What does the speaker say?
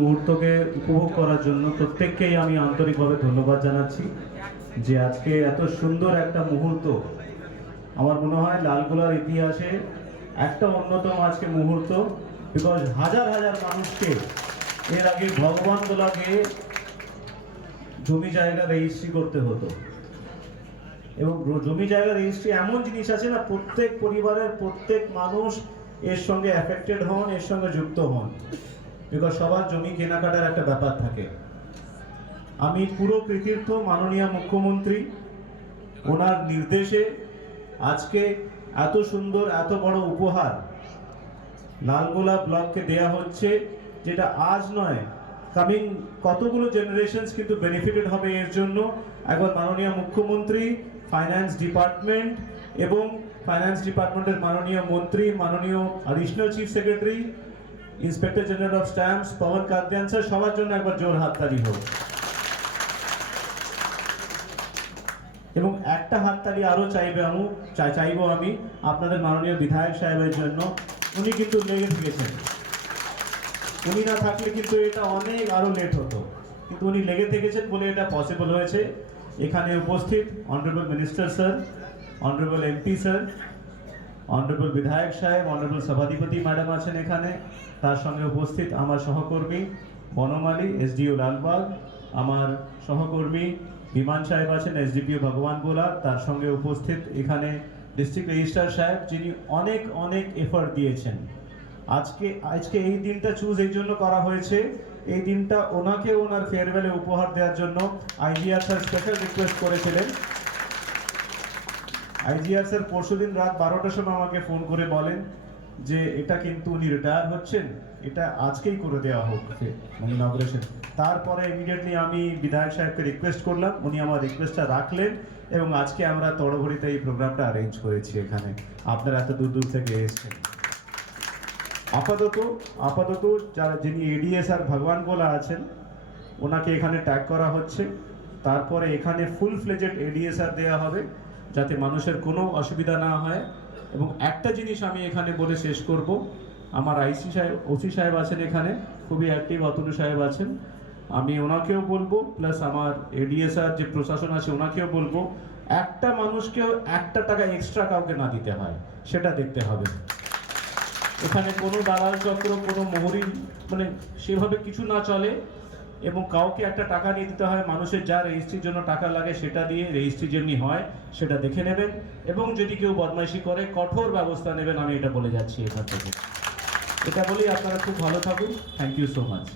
মুহূর্তকে উপভোগ করার জন্য প্রত্যেককেই আমি আন্তরিকভাবে ধন্যবাদ জানাচ্ছি যে আজকে এত সুন্দর একটা মুহূর্ত। আমার মনে হয় লালগোলার ইতিহাসে একটা অন্যতম আজকে মুহূর্ত, বিকজ হাজার হাজার মানুষকে এর আগে ভগবান গোলাকে জমি জায়গা রেজিস্ট্রি করতে হতো, এবং জমি জায়গা রেজিস্ট্রি এমন জিনিস আছে না, প্রত্যেক পরিবারের প্রত্যেক মানুষ এর সঙ্গে অ্যাফেক্টেড হন, এর সঙ্গে যুক্ত হন, বিকজ সবার জমি কেনাকাটার একটা ব্যাপার থাকে। আমি পুরো কৃতিত্ব মাননীয় মুখ্যমন্ত্রী ওনার নির্দেশে আজকে এত সুন্দর এত বড় উপহার লালগোলা ব্লককে দেয়া হচ্ছে, যেটা আজ নয়, কামিং কতগুলো জেনারেশনস কিন্তু বেনিফিটেড হবে এর জন্য। একবার মাননীয় মুখ্যমন্ত্রী, ফাইন্যান্স ডিপার্টমেন্ট এবং ফাইন্যান্স ডিপার্টমেন্টের মাননীয় মন্ত্রী, মাননীয় additional chief secretary, inspector general of stamps Pawan Kadyan sir, সবার জন্য একবার জোর হাততালি হোক। এবং একটা হাততালি আরো চাইবো আমি আপনাদের মাননীয় বিধায়ক সাহেবের জন্য। উনি কিন্তু লেগে থেকেছেন, উনি না থাকলে কিন্তু এটা অনেক আরো লেট হতো, কিন্তু উনি লেগে থেকেছেন বলে এটা পসিবল হয়েছে। এখানে উপস্থিত honourable minister sir, honourable MP sir, honourable বিধায়ক সাহেব, অনারেবল সভাধিপতি ম্যাডাম আছেন এখানে, তার সঙ্গে উপস্থিত আমার সহকর্মী বনমালী এসডিও লালবাগ, আমার সহকর্মী বিমান সাহেব আছেন এসডিপিও ভগবান গোলা, তার সঙ্গে উপস্থিত এখানে ডিস্ট্রিক্ট রেজিস্ট্রার সাহেব, যিনি অনেক অনেক এফর্ট দিয়েছেন। আজকে এই দিনটা চুজ এই জন্য করা হয়েছে, এই দিনটা ওনাকে ওনার ফেয়ারওয়েলে উপহার দেওয়ার জন্য আইজিআর স্যার স্পেশাল রিকোয়েস্ট করেছিলেন। আইজিআর স্যার পরশুদিন রাত 12টার সময় আমাকে ফোন করে বলেন যে এটা কিন্তু উনি রিটায়ার হচ্ছেন, এটা আজকেই করে দেওয়া হোক মানে ইনঅগ্রেশন। তারপরে ইমিডিয়েটলি আমি বিধায়ক সাহেবকে রিকোয়েস্ট করলাম, উনি আমার রিকোয়েস্টটা রাখলেন এবং আজকে আমরা তড়ঘড়িতে এই প্রোগ্রামটা অ্যারেঞ্জ করেছি। এখানে আপনারা এত দূর দূর থেকে এসেছেন। আপাতত যিনি এডিএস আর ভগবান গোলা আছেন ওনাকে এখানে ট্যাগ করা হচ্ছে, তারপরে এখানে ফুল ফ্লেজেড এডিএসআর দেওয়া হবে যাতে মানুষের কোনো অসুবিধা না হয়। এবং একটা জিনিস আমি এখানে বলে শেষ করব, আমার আইসি সাহেব, ওসি সাহেব আছেন এখানে, খুবই অ্যাক্টিভ অতুল সাহেব আছেন, আমি ওনাকেও বলবো, প্লাস আমার এডিএসআর যে প্রশাসন আছে ওনাকেও বলবো, একটা মানুষকেও 1 টাকা এক্সট্রা কাউকে না দিতে হয়, সেটা দেখতে হবে। এখানে কোনো দালাল চক্র, কোনো মোহরি মানে সেভাবে কিছু না চলে, এবং কাউকে 1 টাকা নিয়ে দিতে হয়। মানুষের যা রেজিস্ট্রির জন্য টাকা লাগে সেটা দিয়ে রেজিস্ট্রি যেমনি হয় সেটা দেখে নেবেন, এবং যদি কেউ বদমাইশি করে কঠোর ব্যবস্থা নেবেন, আমি এটা বলে যাচ্ছি এখান থেকে। এটা বলেই আপনারা খুব ভালো থাকুন। Thank you so much.